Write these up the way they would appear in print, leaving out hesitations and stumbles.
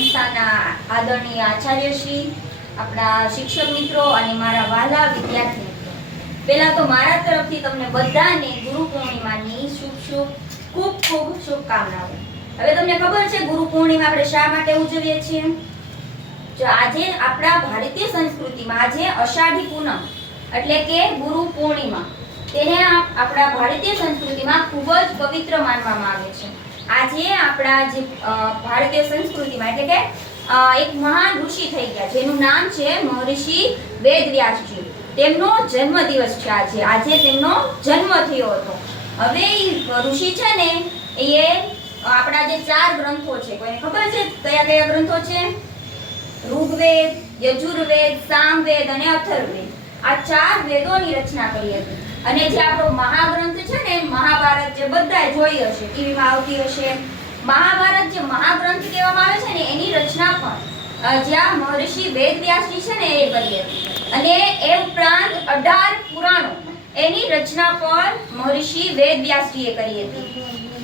સંસ્થાના આદરણીય આચાર્યશ્રી, આપણા શિક્ષક મિત્રો અને મારા વહાલા વિદ્યાર્થી મિત્રો, પહેલા તો મારા તરફથી તમને બધાને ગુરુ પૂર્ણિમાની ખૂબ ખૂબ શુભકામનાઓ। હવે તમને ખબર છે ગુરુ પૂર્ણિમા આપણે શા માટે ઉજવીએ છીએ? જો આજે આપણા ભારતીય સંસ્કૃતિમાં આજે અષાઢી પૂનમ એટલે કે ગુરુ પૂર્ણિમા, તેને આપણા ભારતીય સંસ્કૃતિમાં ખૂબ જ પવિત્ર માનવામાં આવે છે। આજે આપણા જે ભારતીય સંસ્કૃતિમાં એટલે કે એક મહાન ઋષિ થઈ ગયા જેનું નામ છે મહર્ષિ વેદવ્યાસજી, તેમનો જન્મદિવસ છે આજે તેમનો જન્મ થયો હતો। હવે ઋષિ છે ને એ આપણા જે 4 ગ્રંથો છે, કોઈને ખબર છે કયા કયા ગ્રંથો છે? ઋગ્વેદ, યજુર્વેદ, સામવેદ અને અથર્વવેદ, આ 4 વેદોની રચના કરી હતી। અને જે આપણો મહાગ્રંથ છે ને મહાભારત, જે બધાએ જોઈ હશે, ટીવીમાં આવતી હશે, મહાભારત જે મહાગ્રંથ કહેવામાં આવે છે ને એની રચના પણ જ્યાં મહર્ષિ વેદવ્યાસજી છે ને એ કરી હતી। અને એ ઉપરાંત 18 પુરાણો એની રચના પણ મહર્ષિ વેદવ્યાસજીએ કરી હતી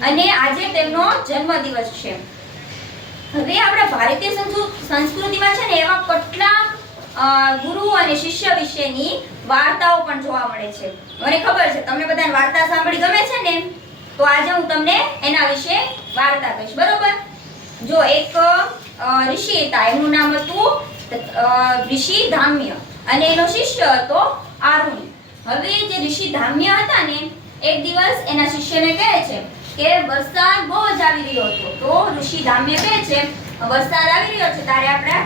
અને આજે તેમનો જન્મદિવસ છે। હવે આપણા ભારતીય સંસ્કૃતિમાં છે ને એવા કેટલાક ગુરુ અને શિષ્ય વિશેની વાર્તાઓ પણ જોવા મળે છે। મને ખબર છે તમને બધાને વાર્તા સાંભળી ગમે છે ને, તો આજે હું તમને એના વિશે વાર્તા કહીશ, બરોબર? જો એક ઋષિ હતા, એનું નામ હતું ઋષિ ધામ્ય અને એનો શિષ્ય હતો આરુણી। હવે જે ઋષિ ધામ્ય હતા ને, એક દિવસ એના શિષ્યને કહે છે કે વરસાદ બહુ જ આવી રહ્યો હતો, તો ઋષિ ધામ્ય કહે છે વરસાદ આવી રહ્યો છે, તારે આપણે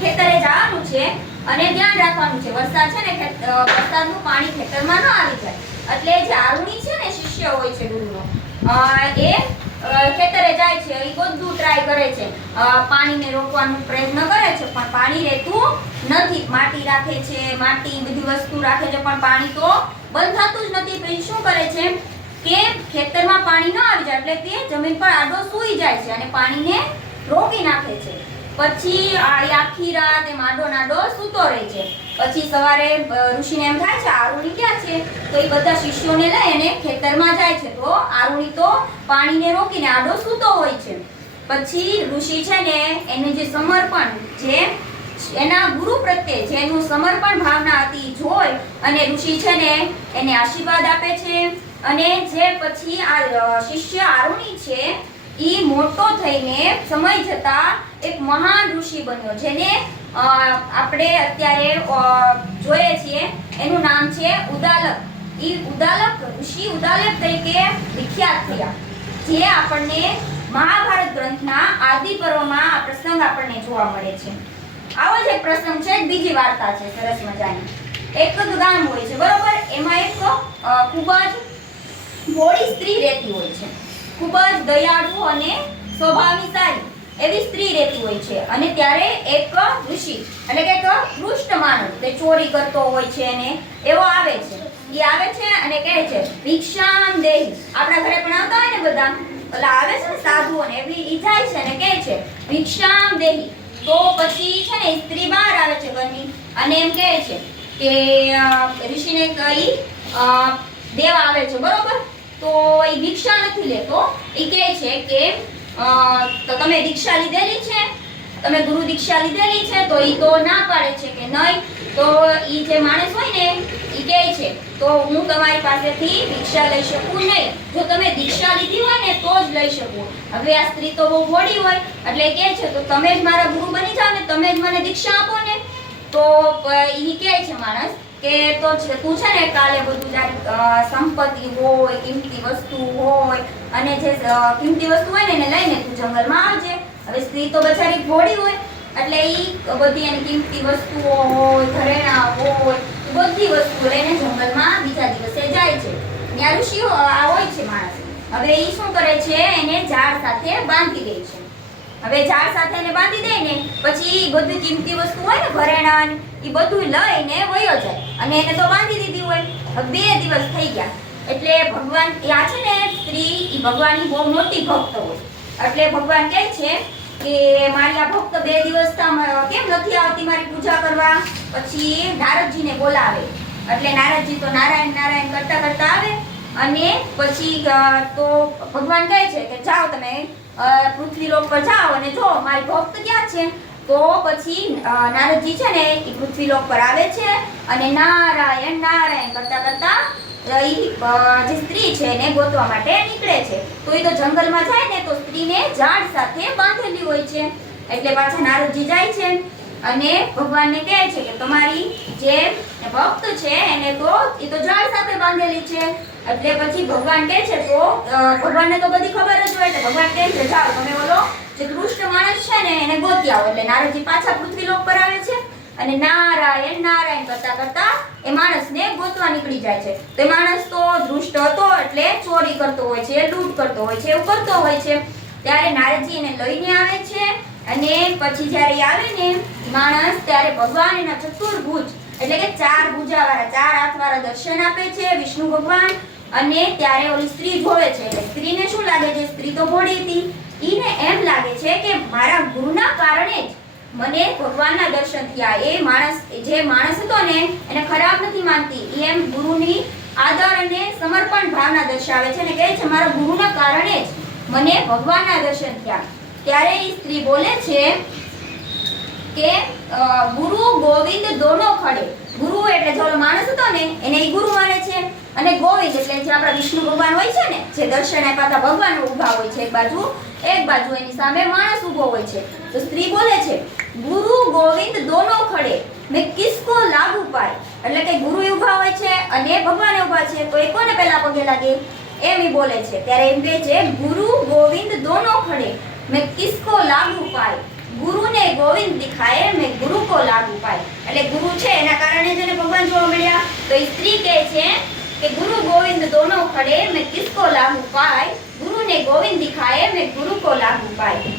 ખેતરે જવાનું છે અને ધ્યાન રાખવાનું છે, વરસાદ છે ને વરસાદનું પાણી ખેતરમાં ન આવી જાય। એટલે જે આરુણી છે ને શિષ્ય હોય છે ગુરુનો, એ ખેતરે જાય છે, એ બધું ટ્રાય કરે છે, પાણીને રોકવાનો પ્રયત્ન કરે છે, પણ પાણી રહેતું નથી। માટી રાખે છે, માટી બધી વસ્તુ રાખે છે, પણ પાણી તો બંધ થતું જ નથી। પછી શું કરે છે કે ખેતરમાં પાણી ન આવી જાય એટલે તે જમીન પર આડો સૂઈ જાય છે અને પાણીને રોકી નાખે છે। પછી આખી રાત એ આડો નાડો સૂતો રહે છે। પછી સવારે ઋષિને એમ થાય છે આરુણી ક્યાં છે, તો એ બધા શિષ્યોને લઈને ખેતરમાં જાય છે, તો આરુણી તો પાણીને રોકીને આડો સૂતો હોય છે। પછી ઋષિ છે ને એનું જે સમર્પણ, જે એના ગુરુ પ્રત્યે જેનું સમર્પણ ભાવના હતી જોઈ અને ઋષિ છે ને એને આશીર્વાદ આપે છે। અને જે પછી આ શિષ્ય આરુણી છે ઈ મોટો થઈને સમય જતા એક મહાન ઋષિ બન્યો, જેને આપણે અત્યારે જોઈએ છીએ, એનું નામ છે ઉદાલક। ઈ ઉદાલક ઋષિ ઉદાલક તરીકે વિખ્યાત થયા, જે આપણને મહાભારત ગ્રંથના આદિ પર્વમાં આ પ્રસંગ આપણને જોવા મળે છે। આવો જ એક પ્રસંગ છે, બીજી વાર્તા છે સરસ મજાની। એક ગામ હોય છે, બરોબર? એમાં એક ખૂબ જ ભોળી સ્ત્રી રહેતી હોય છે, ખૂબ જ દયાળુ અને સ્વભાવની સારી એવી સ્ત્રી રહેતી હોય છે। અને ત્યારે એક ઋષિ એટલે કે એક દુષ્ટ માનવ, તે ચોરી કરતો હોય છે ને એવો આવે છે। એ આવે છે અને કહે છે ભિક્ષામ દેહી, આપણા ઘરે પણ આવતા હોય ને બધા ઓલા આવે છે ને સાધુઓ ને, એવી ઈ જાય છે અને કહે છે ભિક્ષામ દેહી। તો પછી છે ને સ્ત્રી બહાર આવે છે ઘરની અને એમ કહે છે કે ઋષિને કઈ દેવા આવે છે, બરોબર? તો એ ભિક્ષા નથી લેતો, એ કહે છે કે તો તમે દીક્ષા લીધેલી છે, તમે ગુરુ દીક્ષા લીધેલી છે? તો એ તો ના પાડે છે કે નહીં। તો એ જે માણસ હોય ને એ કહે છે તો હું તમારી પાસેથી દીક્ષા લઈ શકું નહીં, જો તમે દીક્ષા લીધી હોય ને તો જ લઈ શકું। હવે આ સ્ત્રી તો બહુ ભોળી હોય એટલે કહે છે તો તમે જ મારા ગુરુ બની જાઓ ને, તમે જ મને દીક્ષા આપો ને। તો એ કહે છે માણસ કે તો તું છે ને કાલે બધું તારી સંપત્તિ હોય, કિંમતી વસ્તુ હોય અને જે કિંમતી વસ્તુ હોય ને એને લઈને તું જંગલમાં આવજે। હવે સ્ત્રી તો બચારી ભોળી હોય એટલે ઈ બધી એની કિંમતી વસ્તુઓ હોય, ઘરેણા હોય, બધી વસ્તુઓ લઈને જંગલમાં બીજા દિવસે જાય છે। ત્યાં ઋષિ હોય છે માણસ, હવે ઈ શું કરે છે એને ઝાડ સાથે બાંધી દે છે। હવે ઝાડ સાથે એને બાંધી દે ને પછી બધી કિંમતી વસ્તુ હોય ને ઘરેણા એ બધું લઈને વયો જાય અને એને તો બાંધી દીધી હોય। 2 દિવસ થઈ ગયા એટલે ભગવાન આ છે ને સ્ત્રી એ ભગવાનની બહુ મોટી ભક્ત હોય, એટલે ભગવાન કહે છે કે મારી આ ભક્ત 2 દિવસ કેમ નથી આવતી મારી પૂજા કરવા? પછી નારદજીને બોલાવે, એટલે નારદજી તો નારાયણ નારાયણ કરતા કરતા આવે અને પછી તો ભગવાન કહે છે કે જાઓ તમે પૃથ્વીલોક પર જાઓ અને જો મારી ભક્ત ક્યાં છે, તો પછી નારદજી છે ને એ પૃથ્વીલોક પર આવે છે અને નારાયણ નારાયણ કરતા કરતા જે સ્ત્રી છે એને ગોતવા માટે નીકળે છે. તો એ તો જંગલમાં જાય ને તો સ્ત્રીને ઝાડ સાથે બાંધેલી હોય છે. એટલે પાછા નારદજી જાય છે અને ભગવાનને કહે છે કે તમારી જે ભક્ત છે એને તો એ તો ઝાડ સાથે બાંધેલી છે. એટલે પછી ભગવાન કહે છે તો ભગવાનને તો બધી ખબર જ હોય. એટલે ભગવાન કહે છે જાઓ તમે ઓલો જે દુષ્ટ માણસ છે ને એને ગોતી આવો. એટલે નારદજી પાછા પૃથ્વીલોક પર આવે છે અને નારાયણ નારાયણ કરતા કરતા એ માણસને ગોતવા નીકળી જાય છે. તો એ માણસ તો દુષ્ટ હતો એટલે ચોરી કરતો હોય છે, લૂંટ કરતો હોય છે, એવું કરતો હોય છે. ત્યારે નારદજી એને લઈને આવે છે અને પછી જ્યારે એ આવે ને માણસ ત્યારે ભગવાન એના ચતુર્ભુજ એટલે કે 4 ભુજાવાળા 4 હાથવાળા દર્શન આપે છે વિષ્ણુ ભગવાન. અને ત્યારે ઓલી સ્ત્રી જોવે છે એટલે સ્ત્રીને શું લાગે છે, સ્ત્રી તો ભોળી હતી, ઈને એમ લાગે છે કે મારા ગુરુના કારણે જ મને ભગવાનના દર્શન થયા. એ માણસ જે માણસ હતો ને એને ખરાબ નથી માનતી, એ એમ ગુરુની આદર અને સમર્પણ ભાવના દર્શાવે છે અને કહે છે મારા ગુરુના કારણે જ મને ભગવાનના દર્શન થયા. ત્યારે એ સ્ત્રી બોલે છે કે ગુરુ ગોવિંદ દોનો ખડે. ગુરુ એટલે જે ઓલો માણસ હતો ને એને એ ગુરુ માને છે અને ગોવિંદ એટલે જે આપણા વિષ્ણુ ભગવાન હોય છે ને જે દર્શન આપ્યા હતા ભગવાન ઊભા હોય છે એક બાજુ એની સામે માણસ ઊભો હોય છે. તો સ્ત્રી બોલે છે ગુરુ ગોવિંદ દોનો ખડે મેં કિસકો લાગુ પાય. એટલે કે ગુરુ ઊભા હોય છે અને ભગવાન ઊભા છે તો એ કોને પહેલા પગે લાગે એમ ઈ બોલે છે. ત્યારે એમ કહે છે ગુરુ ગોવિંદ દોનો ખડે મેં કિસકો લાગુ પાય, ગુરુ ને ગોવિંદ દિખાય મેં ગુરુ કો લાગુ પાય. એટલે ગુરુ છે એના કારણે જ એને ભગવાન જોવા મળ્યા. તો એ સ્ત્રી કહે છે કે ગુરુ ગોવિંદ દોનો ખડે મેં કિસકો લાગુ પાય, ગુરુ ને ગોવિંદ દિખાય મેં ગુરુ કો લાગુ પાય.